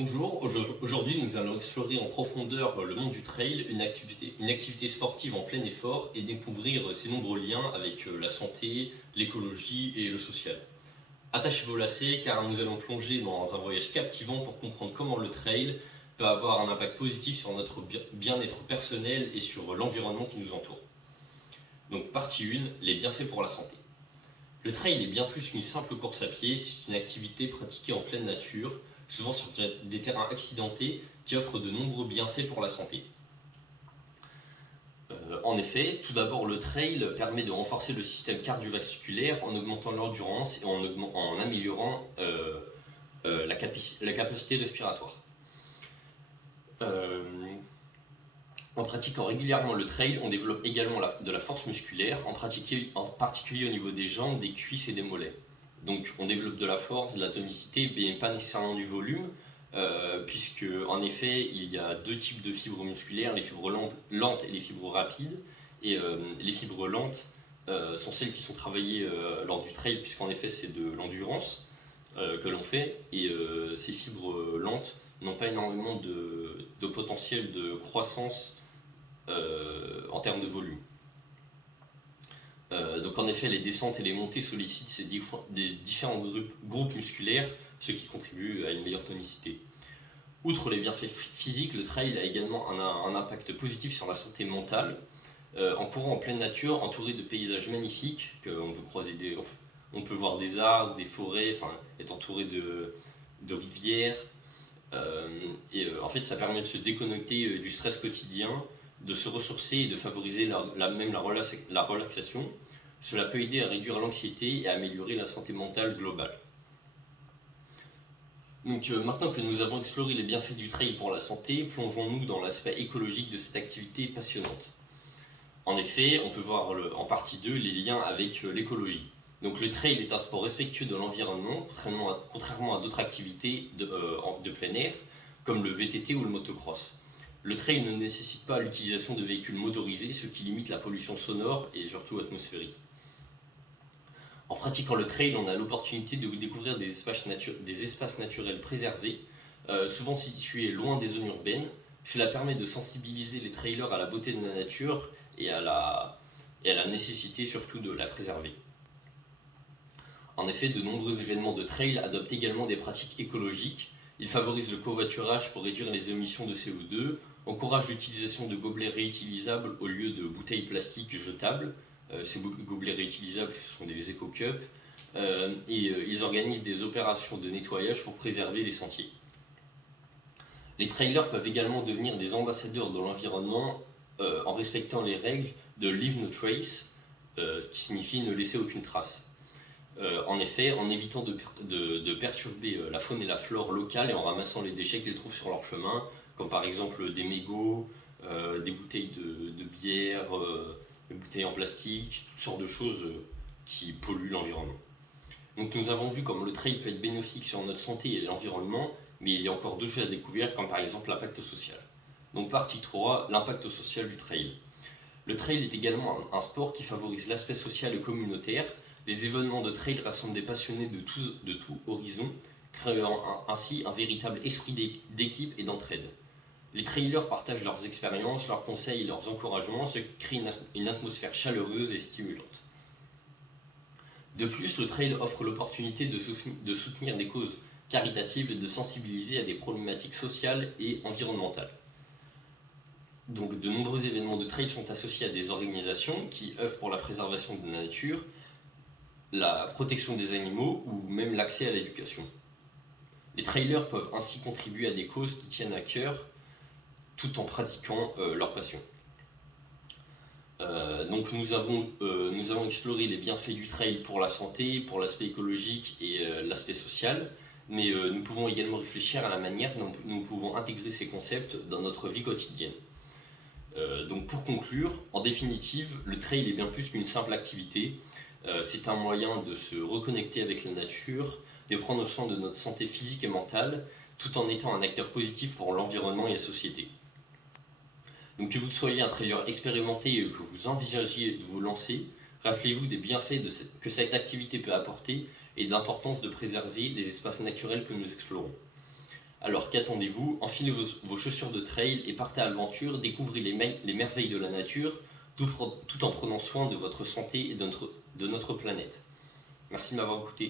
Bonjour, aujourd'hui nous allons explorer en profondeur le monde du trail, une activité sportive en plein effort et découvrir ses nombreux liens avec la santé, l'écologie et le social. Attachez vos lacets car nous allons plonger dans un voyage captivant pour comprendre comment le trail peut avoir un impact positif sur notre bien-être personnel et sur l'environnement qui nous entoure. Donc partie 1, les bienfaits pour la santé. Le trail est bien plus qu'une simple course à pied, c'est une activité pratiquée en pleine nature, souvent sur des terrains accidentés qui offrent de nombreux bienfaits pour la santé. En effet, tout d'abord, le trail permet de renforcer le système cardiovasculaire en augmentant l'endurance et en améliorant la capacité respiratoire. En pratiquant régulièrement le trail, on développe également de la force musculaire, en particulier au niveau des jambes, des cuisses et des mollets. Donc on développe de la force, de la tonicité, mais pas nécessairement du volume, puisque en effet il y a deux types de fibres musculaires, les fibres lentes et les fibres rapides. Et les fibres lentes sont celles qui sont travaillées lors du trail, puisqu'en effet c'est de l'endurance que l'on fait, et ces fibres lentes n'ont pas énormément de potentiel de croissance en termes de volume. Donc en effet, les descentes et les montées sollicitent des différents groupes musculaires, ce qui contribue à une meilleure tonicité. Outre les bienfaits physiques, le trail a également un impact positif sur la santé mentale. En courant en pleine nature, entouré de paysages magnifiques, on peut voir des arbres, des forêts, être entouré de rivières. En fait, ça permet de se déconnecter du stress quotidien, de se ressourcer et de favoriser la relaxation. Cela peut aider à réduire l'anxiété et à améliorer la santé mentale globale. Donc maintenant que nous avons exploré les bienfaits du trail pour la santé, plongeons-nous dans l'aspect écologique de cette activité passionnante. En effet, on peut voir en partie 2 les liens avec l'écologie. Donc le trail est un sport respectueux de l'environnement, contrairement à d'autres activités de plein air, comme le VTT ou le motocross. Le trail ne nécessite pas l'utilisation de véhicules motorisés, ce qui limite la pollution sonore et surtout atmosphérique. En pratiquant le trail, on a l'opportunité de découvrir des espaces naturels préservés, souvent situés loin des zones urbaines. Cela permet de sensibiliser les trailers à la beauté de la nature et à la nécessité surtout de la préserver. En effet, de nombreux événements de trail adoptent également des pratiques écologiques. Ils favorisent le covoiturage pour réduire les émissions de CO2, encouragent l'utilisation de gobelets réutilisables au lieu de bouteilles plastiques jetables. Ces gobelets réutilisables sont des éco-cups. Ils organisent des opérations de nettoyage pour préserver les sentiers. Les trailers peuvent également devenir des ambassadeurs de l'environnement en respectant les règles de Leave No Trace, ce qui signifie ne laisser aucune trace. En effet, en évitant de perturber la faune et la flore locale et en ramassant les déchets qu'ils trouvent sur leur chemin, comme par exemple des mégots, des bouteilles de bière, des bouteilles en plastique, toutes sortes de choses qui polluent l'environnement. Donc nous avons vu comme le trail peut être bénéfique sur notre santé et l'environnement, mais il y a encore deux choses à découvrir, comme par exemple l'impact social. Donc partie 3, l'impact social du trail. Le trail est également un sport qui favorise l'aspect social et communautaire. Les événements de trail rassemblent des passionnés de tout horizon, créant ainsi un véritable esprit d'équipe et d'entraide. Les trailers partagent leurs expériences, leurs conseils et leurs encouragements, ce qui crée une atmosphère chaleureuse et stimulante. De plus, le trail offre l'opportunité de soutenir des causes caritatives et de sensibiliser à des problématiques sociales et environnementales. Donc, de nombreux événements de trail sont associés à des organisations qui œuvrent pour la préservation de la nature, la protection des animaux ou même l'accès à l'éducation. Les trailers peuvent ainsi contribuer à des causes qui tiennent à cœur tout en pratiquant leur passion. Donc nous avons exploré les bienfaits du trail pour la santé, pour l'aspect écologique et l'aspect social, mais nous pouvons également réfléchir à la manière dont nous pouvons intégrer ces concepts dans notre vie quotidienne. Donc pour conclure, en définitive, le trail est bien plus qu'une simple activité. C'est un moyen de se reconnecter avec la nature, de prendre soin de notre santé physique et mentale, tout en étant un acteur positif pour l'environnement et la société. Donc que vous soyez un trailer expérimenté et que vous envisagiez de vous lancer, rappelez-vous des bienfaits que cette activité peut apporter et de l'importance de préserver les espaces naturels que nous explorons. Alors qu'attendez-vous? Enfilez vos chaussures de trail et partez à l'aventure, découvrez les merveilles de la nature, tout en prenant soin de votre santé et de notre planète. Merci de m'avoir écouté.